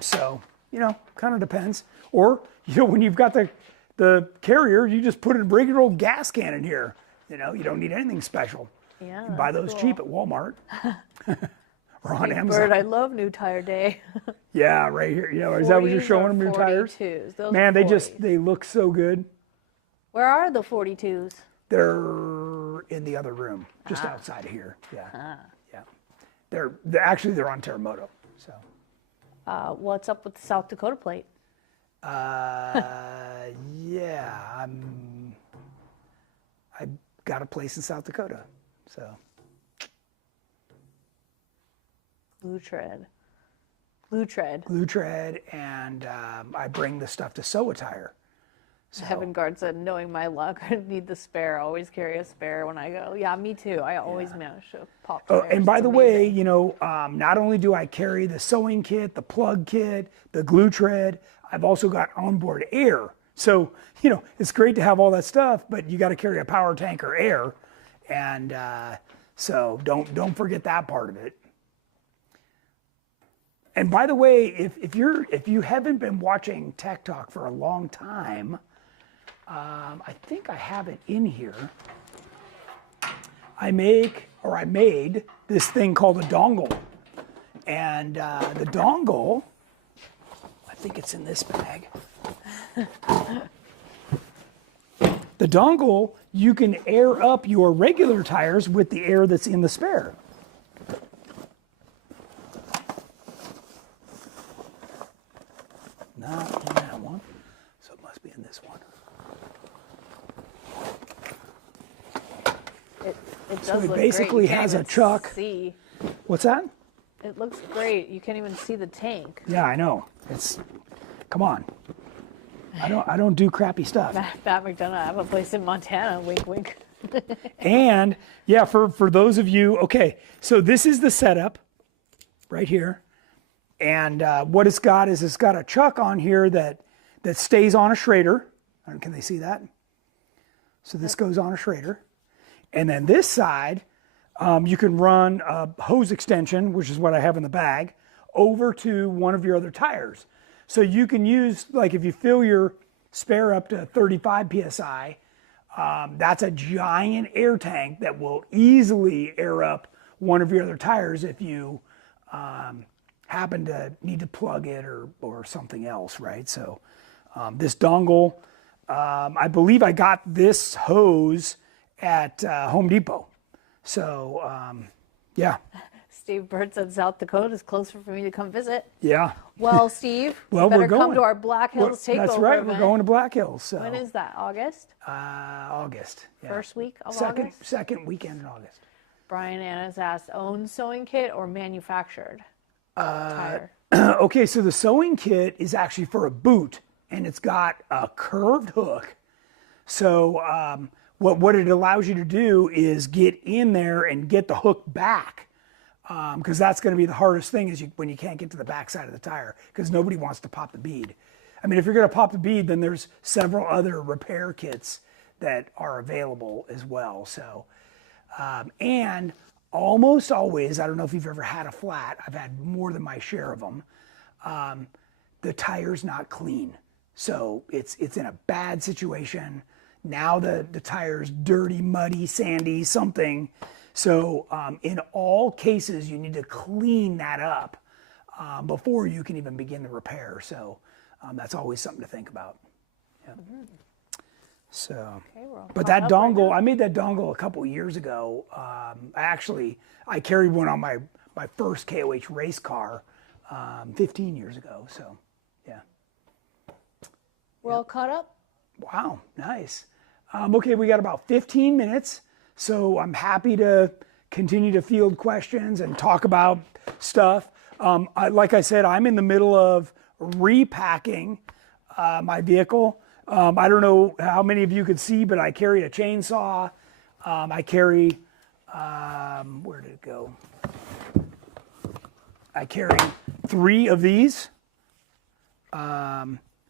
So, you know, kind of depends. Or, you know, when you've got the carrier, you just put a regular old gas can in here. You know, you don't need anything special. Yeah, You can buy that's those cool. cheap at Walmart or on Bird, Amazon. I love new tire day. Yeah, right here. You know, is that what you're 40s showing or them, new tires? 42s? Those Man, are they look so good. Where are the 42s? They're in the other room, just outside of here. Yeah, yeah. they're on Terremoto. So What's up with the South Dakota plate? yeah, I got a place in South Dakota, so. Blue tread, and I bring the stuff to sew a tire. So, Heaven Guard said, knowing my luck, I need the spare. Always carry a spare when I go. Yeah, me too. I always manage to pop spares. and by It's the way, amazing. not only do I carry the sewing kit, the plug kit, the glue tread, I've also got onboard air. So, it's great to have all that stuff, but you got to carry a power tank or air. And so don't forget that part of it. And by the way, if you haven't been watching Tech Talk for a long time, I think I have it in here. I made this thing called a dongle, and the dongle, I think it's in this bag. The dongle, you can air up your regular tires with the air that's in the spare. Not in that one, so it must be in this one. It does So it look basically great. You can't has a even chuck. See. What's that? It looks great. You can't even see the tank. Yeah, I know. Come on. I don't do crappy stuff. Pat McDonough, I have a place in Montana. Wink, wink. And yeah, for those of you, okay, so this is the setup right here. And what it's got is it's got a chuck on here that stays on a Schrader. Can they see that? So this goes on a Schrader. And then this side, you can run a hose extension, which is what I have in the bag, over to one of your other tires. So you can use, like if you fill your spare up to 35 PSI, that's a giant air tank that will easily air up one of your other tires if you happen to need to plug it or something else, right? So this dongle, I believe I got this hose at Home Depot. So yeah. Steve Bird said South Dakota is closer for me to come visit. Yeah. Well, Steve, Well, you better we're going. come to our Black Hills Takeover That's right. event. We're going to Black Hills. So When is that? August? August. Yeah. First week of second, August? Second weekend in August. Brian Annis asked, own sewing kit or manufactured tire? Okay, so the sewing kit is actually for a boot, and it's got a curved hook. So what it allows you to do is get in there and get the hook back, because that's going to be the hardest thing is when you can't get to the back side of the tire, because nobody wants to pop the bead. I mean, if you're going to pop the bead, then there's several other repair kits that are available as well. So, and almost always, I don't know if you've ever had a flat, I've had more than my share of them, the tire's not clean. So it's in a bad situation. Now the tire's dirty, muddy, sandy, something. So in all cases, you need to clean that up before you can even begin the repair. So that's always something to think about. Yeah. So, Okay, we're all but caught that up right dongle, now. I made that dongle a couple of years ago. I carried one on my first KOH race car 15 years ago. So, yeah. We're all caught up? Wow, nice. Okay, we got about 15 minutes, so I'm happy to continue to field questions and talk about stuff. Like I said, I'm in the middle of repacking my vehicle. I don't know how many of you could see, but I carry a chainsaw. I carry, where did it go? I carry 3 of these.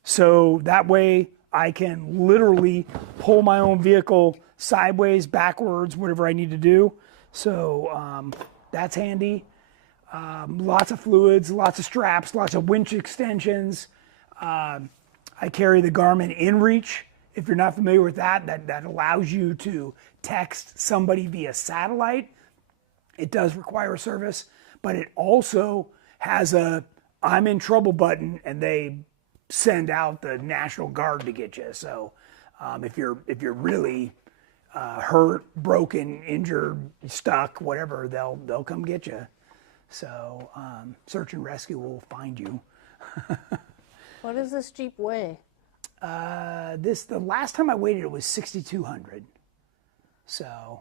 So that way I can literally pull my own vehicle sideways, backwards, whatever I need to do. So that's handy. Lots of fluids, lots of straps, lots of winch extensions. I carry the Garmin InReach. If you're not familiar with that allows you to text somebody via satellite. It does require a service, but it also has a I'm in trouble button, and they send out the National Guard to get you. So if you're really hurt, broken, injured, stuck, whatever, they'll come get you. So search and rescue will find you. What does this Jeep weigh? The last time I weighed it was 6,200. So,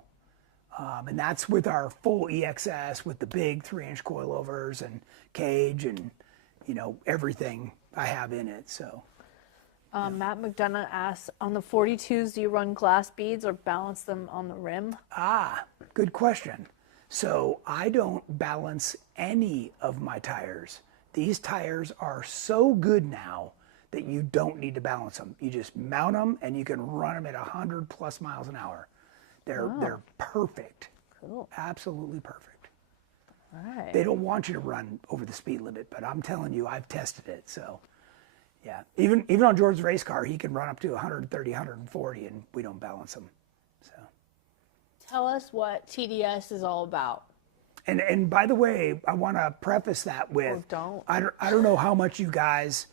and that's with our full EXS with the big 3-inch coilovers and cage and, everything I have in it. So, Matt McDonough asks, on the 42s, do you run glass beads or balance them on the rim? Good question. So I don't balance any of my tires. These tires are so good now that you don't need to balance them. You just mount them and you can run them at 100 plus miles an hour. They're perfect. Cool. Absolutely perfect. All right. They don't want you to run over the speed limit, but I'm telling you, I've tested it. So yeah, even on George's race car, he can run up to 130, 140 and we don't balance them. So. Tell us what TDS is all about. And by the way, I want to preface that with, I don't know how much you guys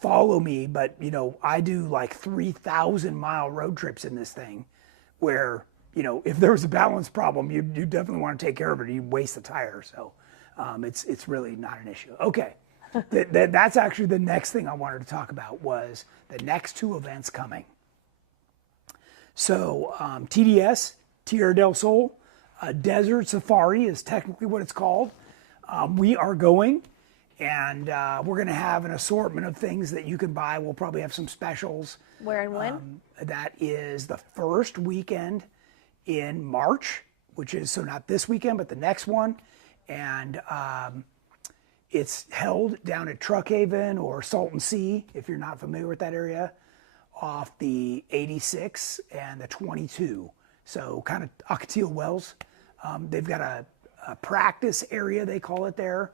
follow me, but I do like 3,000 mile road trips in this thing where, if there's a balance problem, you definitely want to take care of it or you waste the tire. So it's really not an issue. Okay. That's actually the next thing I wanted to talk about was the next 2 events coming. So TDS, Tierra del Sol, Desert Safari is technically what it's called. We are going, and we're going to have an assortment of things that you can buy. We'll probably have some specials. Where and when? That is the first weekend in March, which is, so not this weekend, but the next one. And it's held down at Truckhaven or Salton Sea, if you're not familiar with that area, off the 86 and the 22. So kind of Ocotillo Wells. They've got a practice area, they call it there,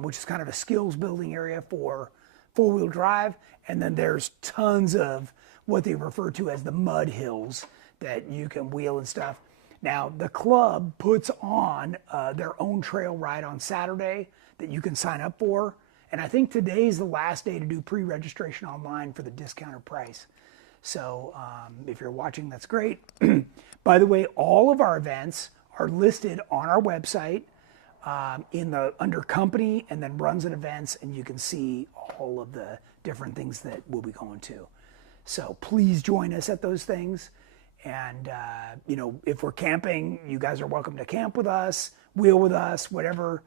which is kind of a skills building area for 4-wheel drive. And then there's tons of what they refer to as the mud hills that you can wheel and stuff. Now, the club puts on their own trail ride on Saturday that you can sign up for. And I think today's the last day to do pre-registration online for the discounted price. So if you're watching, that's great. By the way, all of our events are listed on our website under company and then runs and events, and you can see all of the different things that we'll be going to. So please join us at those things. And, if we're camping, you guys are welcome to camp with us, wheel with us, whatever.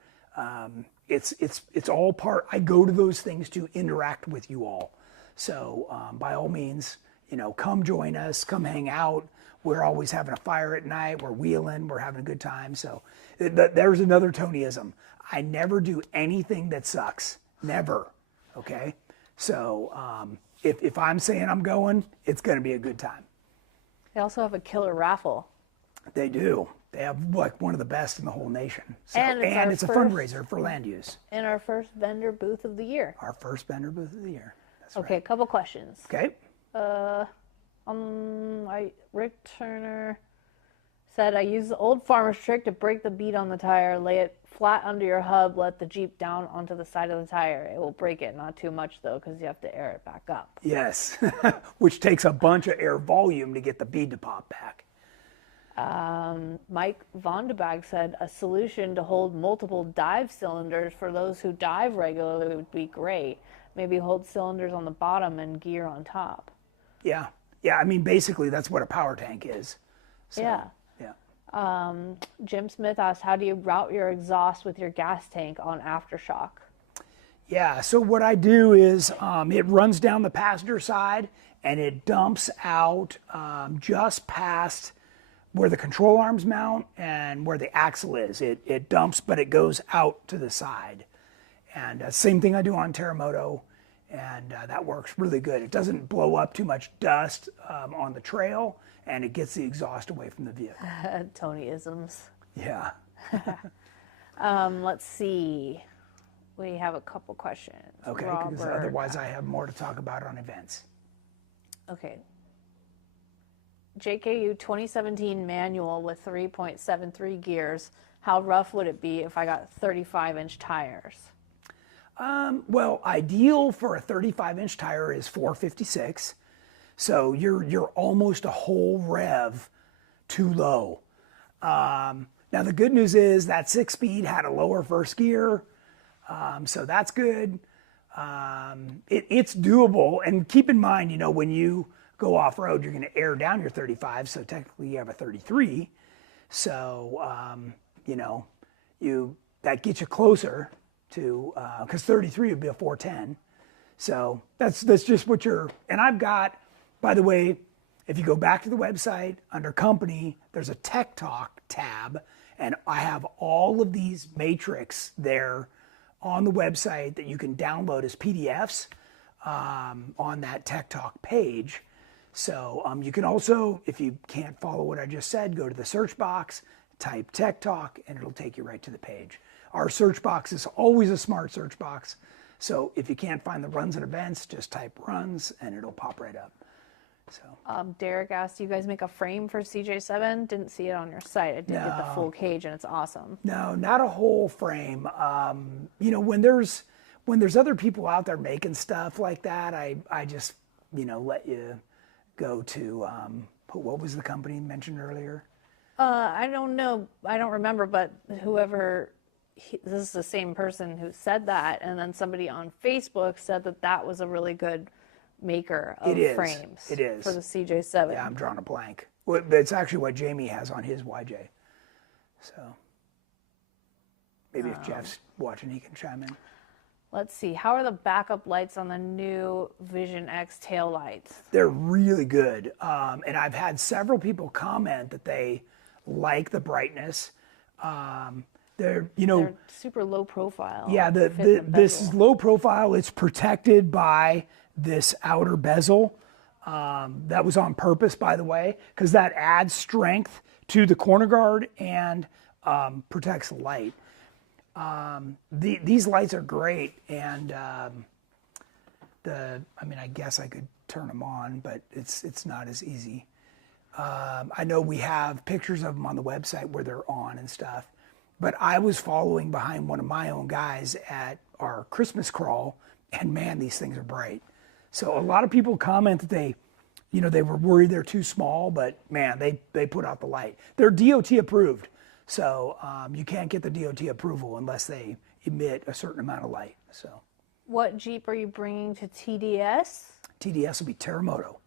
It's all part, I go to those things to interact with you all. So by all means, come join us, come hang out. We're always having a fire at night. We're wheeling. We're having a good time. So there's another Tonyism. I never do anything that sucks. Never. Okay? So if I'm saying I'm going, it's going to be a good time. They also have a killer raffle. They do. They have like one of the best in the whole nation. So, and it's a fundraiser for land use. And our first vendor booth of the year. Our first vendor booth of the year. That's okay, right. A couple questions. Okay. Rick Turner said, I use the old farmer's trick to break the bead on the tire, lay it flat under your hub, let the Jeep down onto the side of the tire. It will break it, not too much though, because you have to air it back up. Yes, which takes a bunch of air volume to get the bead to pop back. Mike Vondebag said, a solution to hold multiple dive cylinders for those who dive regularly would be great. Maybe hold cylinders on the bottom and gear on top. Yeah. Yeah, I mean, basically, that's what a power tank is. So, yeah. Yeah. Jim Smith asked, how do you route your exhaust with your gas tank on aftershock? Yeah, so what I do is it runs down the passenger side and it dumps out just past where the control arms mount and where the axle is. It dumps, but it goes out to the side. And same thing I do on Terremoto. And that works really good. It doesn't blow up too much dust on the trail, and it gets the exhaust away from the vehicle. Tonyisms. Yeah. Let's see. We have a couple questions. Okay, because otherwise I have more to talk about on events. Okay. JKU 2017 manual with 3.73 gears. How rough would it be if I got 35-inch tires? Well, ideal for a 35-inch tire is 456. So you're almost a whole rev too low. Now the good news is that 6-speed had a lower first gear, so that's good. It's doable, and keep in mind, when you go off-road, you're going to air down your 35, so technically you have a 33. So, that gets you closer to, because 33 would be a 410. So that's just what and I've got, by the way, if you go back to the website, under company, there's a Tech Talk tab, and I have all of these matrix there on the website that you can download as PDFs on that Tech Talk page. So you can also, if you can't follow what I just said, go to the search box, type Tech Talk, and it'll take you right to the page. Our search box is always a smart search box. So if you can't find the runs and events, just type runs and it'll pop right up. So Derek asked, do you guys make a frame for CJ7? Didn't see it on your site. I did get the full cage and it's awesome. No, not a whole frame. When there's other people out there making stuff like that, I just, let you go to, what was the company mentioned earlier? I don't know. I don't remember, but this is the same person who said that. And then somebody on Facebook said that was a really good maker of frames. It is. For the CJ7. Yeah, I'm drawing a blank. Well, it's actually what Jamie has on his YJ. So maybe if Jeff's watching, he can chime in. Let's see. How are the backup lights on the new Vision X tail lights? They're really good. And I've had several people comment that they like the brightness. They're super low profile. Yeah, this is low profile. It's protected by this outer bezel. That was on purpose, by the way, because that adds strength to the corner guard and protects the light. These lights are great, and I guess I could turn them on, but it's not as easy. I know we have pictures of them on the website where they're on and stuff, but I was following behind one of my own guys at our Christmas crawl, and man, these things are bright. So a lot of people comment that they were worried they're too small, but man, they put out the light. They're DOT approved, so you can't get the DOT approval unless they emit a certain amount of light. So, what Jeep are you bringing to TDS? TDS will be Terremoto.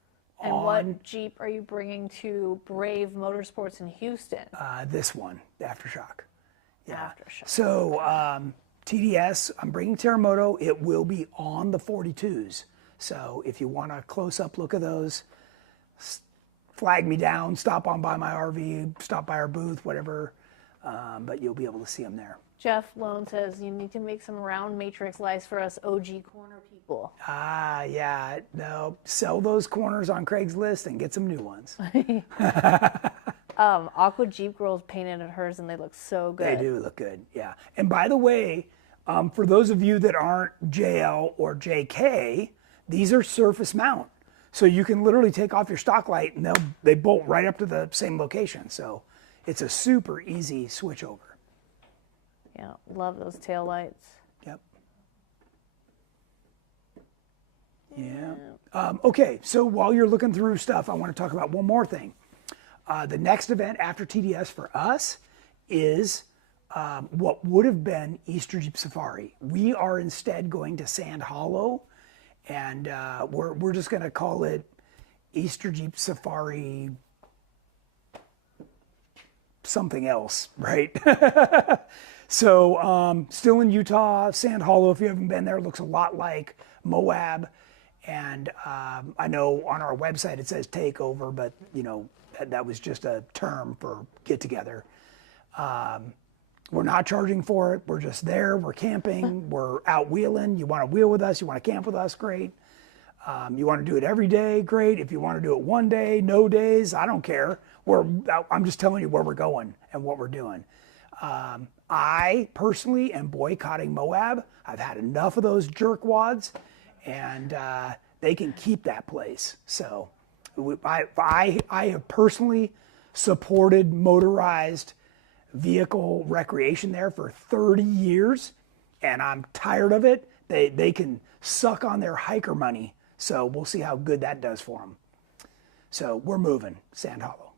And what Jeep are you bringing to Brave Motorsports in Houston? This one, the Aftershock. Yeah. Aftershock. So TDS, I'm bringing Terremoto. It will be on the 42s. So if you want a close-up look at those, flag me down, stop on by my RV, stop by our booth, whatever, but you'll be able to see them there. Jeff Lone says, you need to make some round matrix lights for us OG corner people. Yeah, no, sell those corners on Craigslist and get some new ones. Aqua Jeep Girls painted hers and they look so good. They do look good, yeah. And by the way, for those of you that aren't JL or JK, these are surface mount. So you can literally take off your stock light and they bolt right up to the same location. So it's a super easy switch over. Yeah, love those tail lights. Yep. Yeah. Okay, so while you're looking through stuff, I want to talk about one more thing. The next event after TDS for us is what would have been Easter Jeep Safari. We are instead going to Sand Hollow, and we're just going to call it Easter Jeep Safari something else, right? So still in Utah, Sand Hollow, if you haven't been there, looks a lot like Moab. And I know on our website it says takeover, but that was just a term for get together. We're not charging for it. We're just there. We're camping. We're out wheeling. You want to wheel with us? You want to camp with us? Great. You want to do it every day? Great. If you want to do it one day, no days, I don't care. I'm just telling you where we're going and what we're doing. I personally am boycotting Moab. I've had enough of those jerkwads, and they can keep that place. So I have personally supported motorized vehicle recreation there for 30 years, and I'm tired of it. They can suck on their hiker money, so we'll see how good that does for them. So we're moving, Sand Hollow.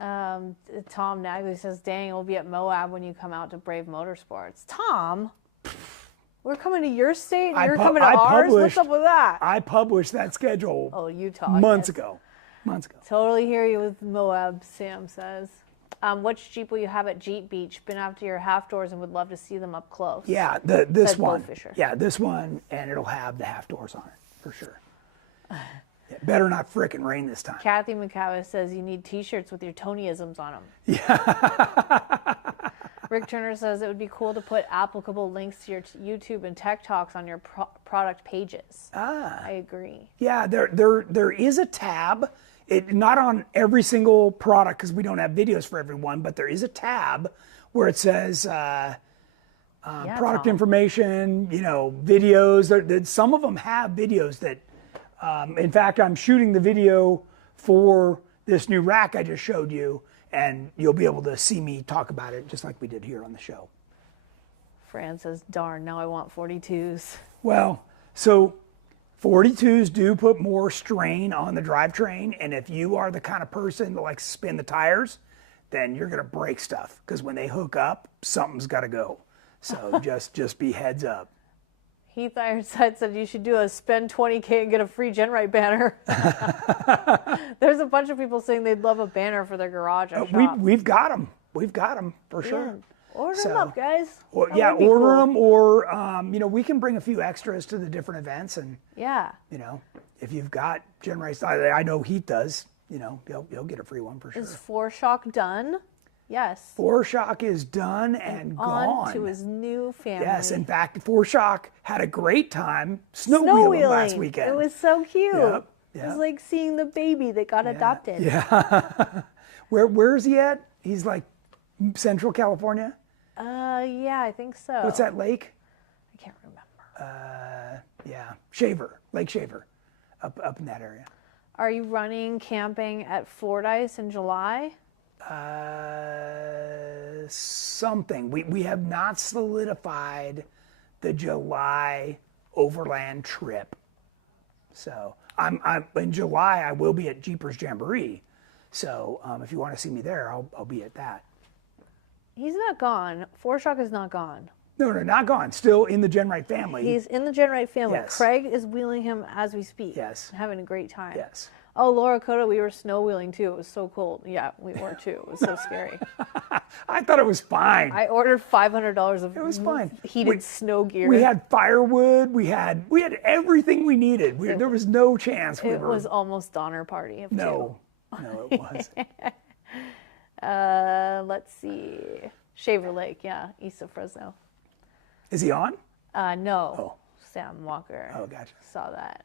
Tom Nagley says, dang, we'll be at Moab when you come out to Brave Motorsports. Tom, we're coming to your state and you're coming to ours? What's up with that? I published that schedule Utah, months ago. Totally hear you with Moab, Sam says. Which Jeep will you have at Jeep Beach? Been out to your half doors and would love to see them up close. Yeah, this Says one. Bullfisher. Yeah, this one, and it'll have the half doors on it, for sure. It better not frickin' rain this time. Kathy McCavis says you need t-shirts with your Tonyisms on them. Yeah. Rick Turner says it would be cool to put applicable links to your YouTube and Tech Talks on your product pages. I agree. Yeah, there is a tab. Not on every single product because we don't have videos for everyone, but there is a tab where it says product information, videos. Some of them have videos that, in fact, I'm shooting the video for this new rack I just showed you, and you'll be able to see me talk about it just like we did here on the show. Fran says, darn, now I want 42s. Well, so 42s do put more strain on the drivetrain, and if you are the kind of person that likes to spin the tires, then you're going to break stuff, because when they hook up, something's got to go. So just be heads up. Heath Ironside said you should do a spend $20K and get a free GenRight banner. There's a bunch of people saying they'd love a banner for their garage or shop. We've got them. We've got them for sure. Order them up, guys. Order them, or we can bring a few extras to the different events, and if you've got GenRight, I know Heath does. You'll get a free one for sure. Is Foreshock done? Yes. Foreshock is done and gone. On to his new family. Yes, in fact, Foreshock had a great time snow wheeling last weekend. It was so cute. Yep. It was like seeing the baby that got adopted. Yeah. Where's he at? He's like Central California? Yeah, I think so. What's that lake? I can't remember. Shaver, Lake Shaver, up in that area. Are you running camping at Fordyce in July? Something. We have not solidified the July overland trip. So I'm in July. I will be at Jeepers Jamboree. So if you want to see me there, I'll be at that. He's not gone. Foreshock is not gone. No, not gone. Still in the GenRight family. He's in the GenRight family. Yes. Craig is wheeling him as we speak. Yes. Having a great time. Yes. Oh, Laura Cota, we were snow wheeling too. It was so cold. Yeah, we were too. It was so scary. I thought it was fine. I ordered $500 of it was fine. Heated snow gear. We had firewood. We had everything we needed. There was no chance. It was almost Donner Party of No, it wasn't. Let's see. Shaver Lake, yeah, east of Fresno. Is he on? No. Oh. Sam Walker. Oh, gotcha. Saw that.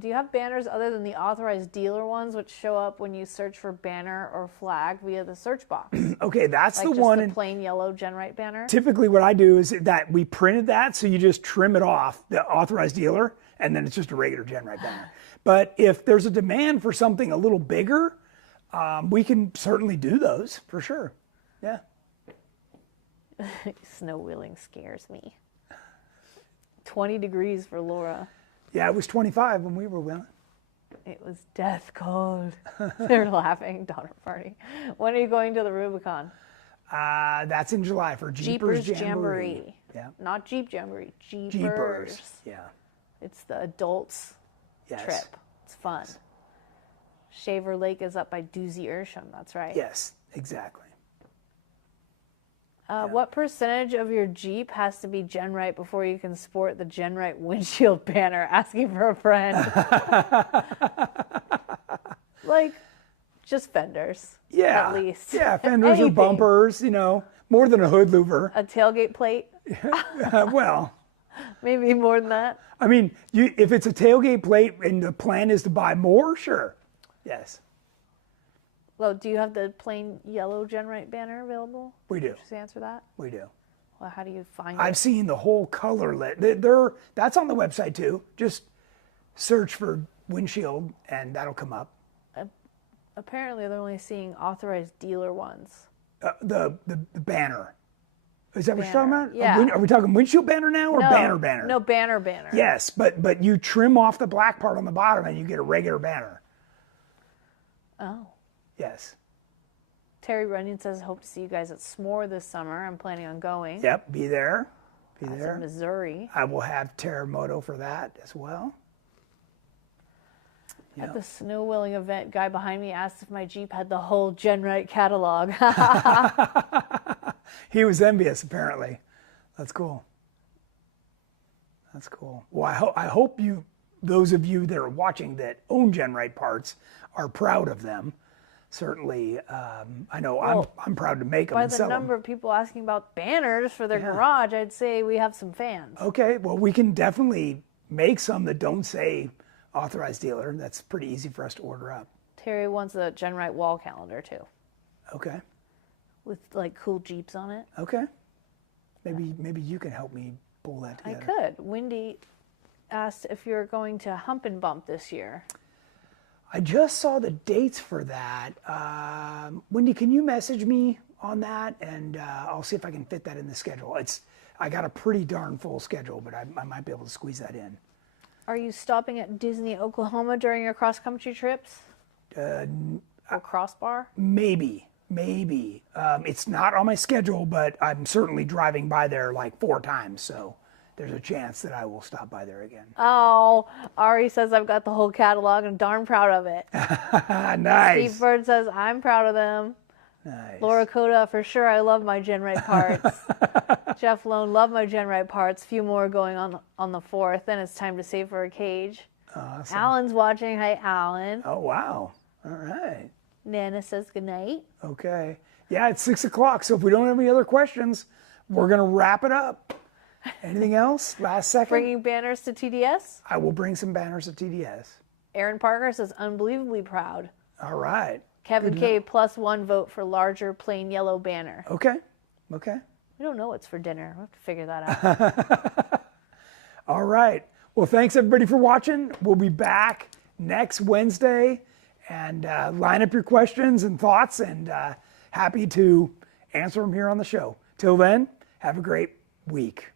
Do you have banners other than the authorized dealer ones, which show up when you search for banner or flag via the search box? Okay, that's like the just one. The plain yellow GenRight banner? Typically what I do is that we printed that, so you just trim it off, the authorized dealer, and then it's just a regular GenRight banner. But if there's a demand for something a little bigger, we can certainly do those, for sure. Yeah. Snow wheeling scares me. 20 degrees for Laura. Yeah, it was 25 when we were wheeling. It was death cold. They're laughing. Donner Party. When are you going to the Rubicon? That's in July for Jeepers Jamboree. Yeah. Not Jeep Jamboree. Jeepers. Jeepers. Yeah. It's the adults trip. It's fun. Shaver Lake is up by Doozy Ersham. That's right. Yes, exactly. What percentage of your Jeep has to be GenRight before you can sport the GenRight windshield banner? Asking for a friend. Like, just fenders. Yeah. At least. Yeah, fenders or bumpers, more than a hood louver. A tailgate plate? Well. Maybe more than that. I mean, if it's a tailgate plate and the plan is to buy more, sure. Yes. Well, do you have the plain yellow GenRight banner available? We do. Just answer that. We do. Well, how do you find it? I've seen the whole color list. That's on the website too. Just search for windshield and that'll come up. Apparently, they're only seeing authorized dealer ones. The banner. Is that what you're talking about? Yeah. Are we talking windshield banner now or banner? No, banner. Yes, but you trim off the black part on the bottom and you get a regular banner. Oh. Yes. Terry Runyon says, hope to see you guys at S'more this summer. I'm planning on going. Yep, be there. Be That's there. in Missouri. I will have Terremoto for that as well. At the snow wheeling event, guy behind me asked if my Jeep had the whole GenRight catalog. He was envious, apparently. That's cool. That's cool. Well, I hope you, those of you that are watching that own GenRight parts, are proud of them. Certainly, I know I'm proud to make them By and the sell number them. of people asking about banners for their garage, I'd say we have some fans. Okay, well, we can definitely make some that don't say authorized dealer. That's pretty easy for us to order up. Terry wants a GenRight wall calendar too, Okay, with like cool Jeeps on it. okay. Maybe you can help me pull that I together. could. Wendy asked if you're going to Hump and Bump this year. I just saw the dates for that. Wendy, can you message me on that, and I'll see if I can fit that in the schedule. I got a pretty darn full schedule, but I might be able to squeeze that in. Are you stopping at Disney, Oklahoma during your cross-country trips? Or Crossbar? Maybe. It's not on my schedule, but I'm certainly driving by there like 4 times, so there's a chance that I will stop by there again. Oh, Ari says I've got the whole catalog and darn proud of it. Nice. Steve Bird says I'm proud of them. Nice. Laura Coda, for sure, I love my GenRight parts. Jeff Lone, love my GenRight parts. Few more going on the 4th. Then it's time to save for a cage. Awesome. Alan's watching. Hi, Alan. Oh, wow. All right. Nana says goodnight. Okay. Yeah, it's 6 o'clock, so if we don't have any other questions, we're going to wrap it up. Anything else? Last second? Bringing banners to TDS. I will bring some banners to TDS. Aaron Parker says unbelievably proud. All right. Kevin K +1 vote for larger plain yellow banner. Okay. We don't know what's for dinner. We'll have to figure that out. All right. Well, thanks everybody for watching. We'll be back next Wednesday, and line up your questions and thoughts, and happy to answer them here on the show. Till then, have a great week.